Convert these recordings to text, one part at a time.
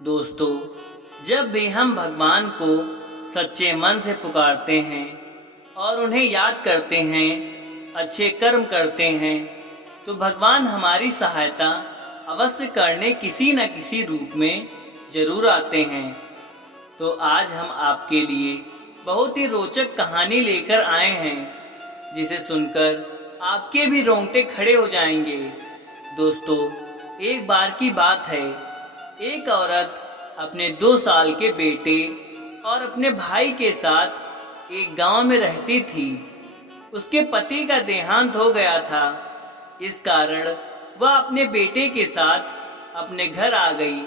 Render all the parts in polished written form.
दोस्तों, जब भी हम भगवान को सच्चे मन से पुकारते हैं और उन्हें याद करते हैं, अच्छे कर्म करते हैं, तो भगवान हमारी सहायता अवश्य करने किसी न किसी रूप में जरूर आते हैं। तो आज हम आपके लिए बहुत ही रोचक कहानी लेकर आए हैं, जिसे सुनकर आपके भी रोंगटे खड़े हो जाएंगे। दोस्तों, एक बार की बात है, एक औरत अपने 2 साल के बेटे और अपने भाई के साथ एक गांव में रहती थी। उसके पति का देहांत हो गया था। इस कारण वह अपने बेटे के साथ अपने घर आ गई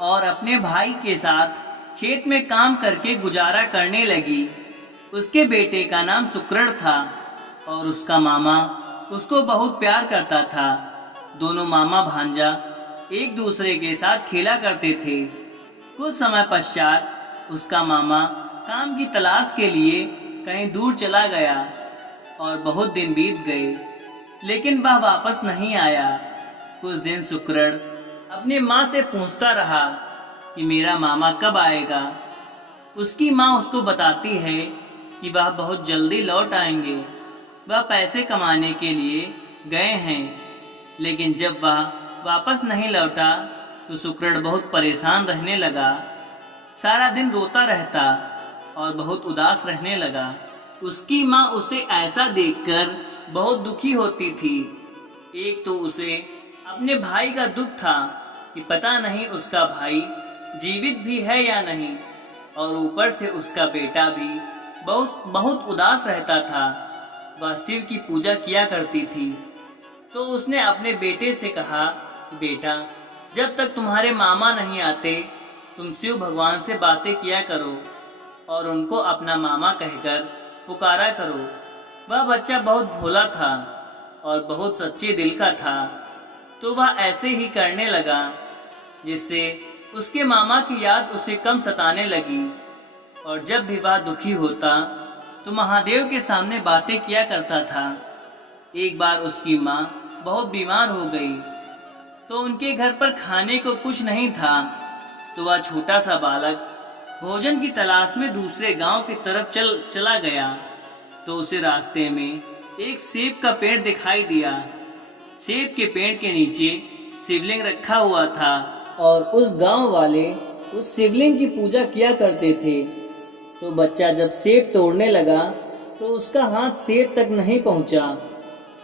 और अपने भाई के साथ खेत में काम करके गुजारा करने लगी। उसके बेटे का नाम सुकरण था और उसका मामा उसको बहुत प्यार करता था। दोनों मामा भांजा एक दूसरे के साथ खेला करते थे। कुछ समय पश्चात उसका मामा काम की तलाश के लिए कहीं दूर चला गया और बहुत दिन बीत गए, लेकिन वह वापस नहीं आया। कुछ दिन सुकरण अपने माँ से पूछता रहा कि मेरा मामा कब आएगा। उसकी माँ उसको बताती है कि वह बहुत जल्दी लौट आएंगे, वह पैसे कमाने के लिए गए हैं। लेकिन जब वह वापस नहीं लौटा तो सुकरण बहुत परेशान रहने लगा। सारा दिन रोता रहता और बहुत उदास रहने लगा। उसकी माँ उसे ऐसा देखकर बहुत दुखी होती थी। एक तो उसे अपने भाई का दुख था कि पता नहीं उसका भाई जीवित भी है या नहीं, और ऊपर से उसका बेटा भी बहुत बहुत उदास रहता था। वह शिव की पूजा किया करती थी। तो उसने अपने बेटे से कहा, बेटा, जब तक तुम्हारे मामा नहीं आते तुम शिव भगवान से बातें किया करो और उनको अपना मामा कहकर पुकारा करो। वह बच्चा बहुत भोला था और बहुत सच्चे दिल का था। तो वह ऐसे ही करने लगा, जिससे उसके मामा की याद उसे कम सताने लगी। और जब भी वह दुखी होता तो महादेव के सामने बातें किया करता था। एक बार उसकी माँ बहुत बीमार हो गई तो उनके घर पर खाने को कुछ नहीं था। तो वह छोटा सा बालक भोजन की तलाश में दूसरे गांव की तरफ चला गया। तो उसे रास्ते में एक सेब का पेड़ दिखाई दिया। सेब के पेड़ के नीचे शिवलिंग रखा हुआ था और उस गांव वाले उस शिवलिंग की पूजा किया करते थे। तो बच्चा जब सेब तोड़ने लगा तो उसका हाथ सेब तक नहीं पहुंचा।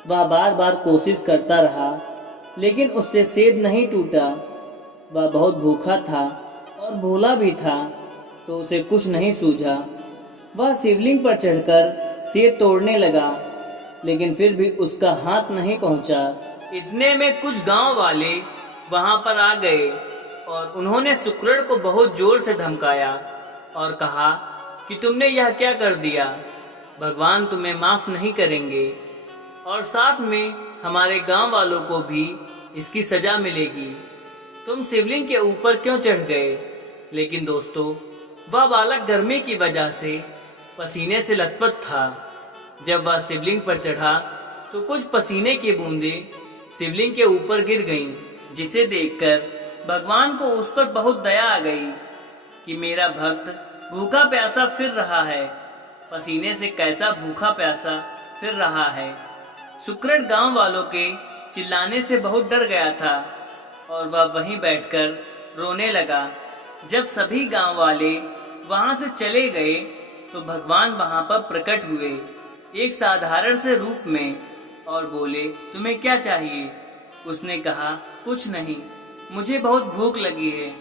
वह बार बार कोशिश करता रहा, लेकिन उससे सेब नहीं टूटा। वह बहुत भूखा था और भोला भी था, तो उसे कुछ नहीं सूझा। वह शिवलिंग पर चढ़कर सेब तोड़ने लगा, लेकिन फिर भी उसका हाथ नहीं पहुंचा। इतने में कुछ गांव वाले वहां पर आ गए और उन्होंने सुकरण को बहुत जोर से धमकाया और कहा कि तुमने यह क्या कर दिया, भगवान तुम्हें माफ नहीं करेंगे और साथ में हमारे गांव वालों को भी इसकी सजा मिलेगी। तुम शिवलिंग के ऊपर क्यों चढ़ गए। लेकिन दोस्तों, वह बालक गर्मी की वजह से पसीने से लथपथ था। जब वह शिवलिंग पर चढ़ा तो कुछ पसीने की बूंदें शिवलिंग के ऊपर गिर गईं, जिसे देखकर भगवान को उस पर बहुत दया आ गई कि मेरा भक्त भूखा प्यासा फिर रहा है, पसीने से कैसा भूखा प्यासा फिर रहा है। सुकरण गांव वालों के चिल्लाने से बहुत डर गया था और वह वहीं बैठकर रोने लगा। जब सभी गांव वाले वहां से चले गए तो भगवान वहां पर प्रकट हुए एक साधारण से रूप में और बोले, तुम्हें क्या चाहिए। उसने कहा, कुछ नहीं, मुझे बहुत भूख लगी है,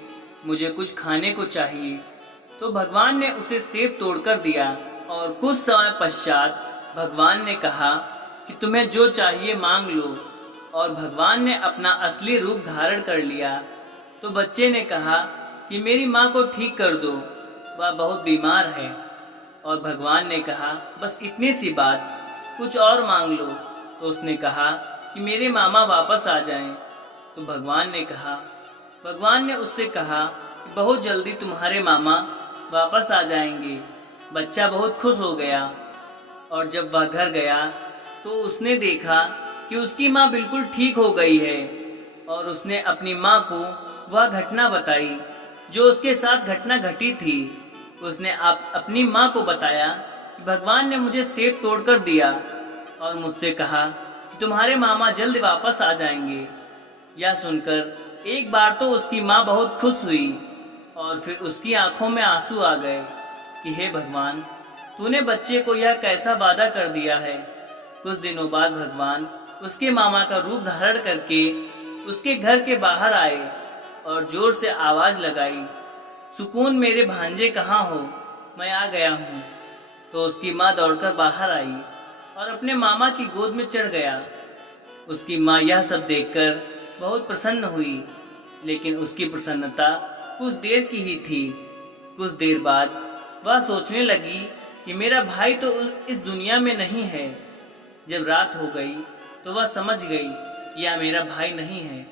मुझे कुछ खाने को चाहिए। तो भगवान ने उसे सेब तोड़कर दिया और कुछ समय पश्चात भगवान ने कहा कि तुम्हें जो चाहिए मांग लो, और भगवान ने अपना असली रूप धारण कर लिया। तो बच्चे ने कहा कि मेरी माँ को ठीक कर दो, वह बहुत बीमार है। और भगवान ने कहा, बस इतनी सी बात, कुछ और मांग लो। तो उसने कहा कि मेरे मामा वापस आ जाएं। तो भगवान ने उससे कहा कि बहुत जल्दी तुम्हारे मामा वापस आ जाएंगे। बच्चा बहुत खुश हो गया और जब वह घर गया तो उसने देखा कि उसकी माँ बिल्कुल ठीक हो गई है और उसने अपनी माँ को वह घटना बताई। जो उसके साथ घटना घटी थी, उसने अपनी माँ को बताया कि भगवान ने मुझे सेब तोड़कर दिया और मुझसे कहा कि तुम्हारे मामा जल्द वापस आ जाएंगे। यह सुनकर एक बार तो उसकी माँ बहुत खुश हुई और फिर उसकी आंखों में आंसू आ गए कि हे भगवान, तूने बच्चे को यह कैसा वादा कर दिया है। कुछ दिनों बाद भगवान उसके मामा का रूप धारण करके उसके घर के बाहर आए और जोर से आवाज लगाई, सुकून मेरे भांजे कहाँ हो, मैं आ गया हूँ। तो उसकी माँ दौड़कर बाहर आई और अपने मामा की गोद में चढ़ गया। उसकी माँ यह सब देखकर बहुत प्रसन्न हुई, लेकिन उसकी प्रसन्नता कुछ देर की ही थी। कुछ देर बाद वह सोचने लगी कि मेरा भाई तो इस दुनिया में नहीं है। जब रात हो गई तो वह समझ गई कि यह मेरा भाई नहीं है,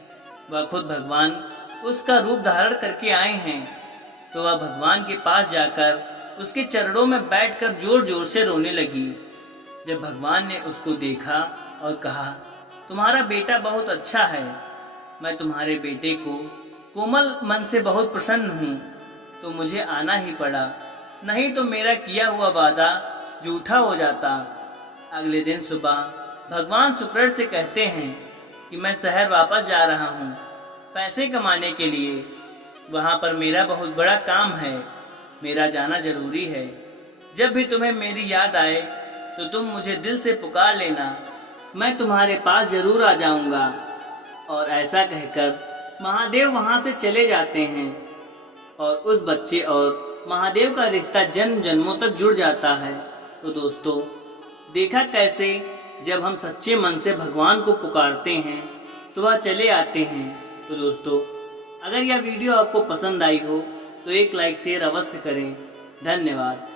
वह खुद भगवान उसका रूप धारण करके आए हैं। तो वह भगवान के पास जाकर उसके चरणों में बैठकर जोर जोर से रोने लगी। जब भगवान ने उसको देखा और कहा, तुम्हारा बेटा बहुत अच्छा है, मैं तुम्हारे बेटे को कोमल मन से बहुत प्रसन्न हूँ, तो मुझे आना ही पड़ा, नहीं तो मेरा किया हुआ वादा झूठा हो जाता। अगले दिन सुबह भगवान शुक्र से कहते हैं कि मैं शहर वापस जा रहा हूँ पैसे कमाने के लिए। वहाँ पर मेरा बहुत बड़ा काम है, मेरा जाना जरूरी है। जब भी तुम्हें मेरी याद आए तो तुम मुझे दिल से पुकार लेना, मैं तुम्हारे पास जरूर आ जाऊंगा। और ऐसा कहकर महादेव वहाँ से चले जाते हैं और उस बच्चे और महादेव का रिश्ता जन्म जन्मों तक जुड़ जाता है। तो दोस्तों, देखा कैसे जब हम सच्चे मन से भगवान को पुकारते हैं तो वह चले आते हैं। तो दोस्तों, अगर यह वीडियो आपको पसंद आई हो तो एक लाइक शेयर अवश्य करें। धन्यवाद।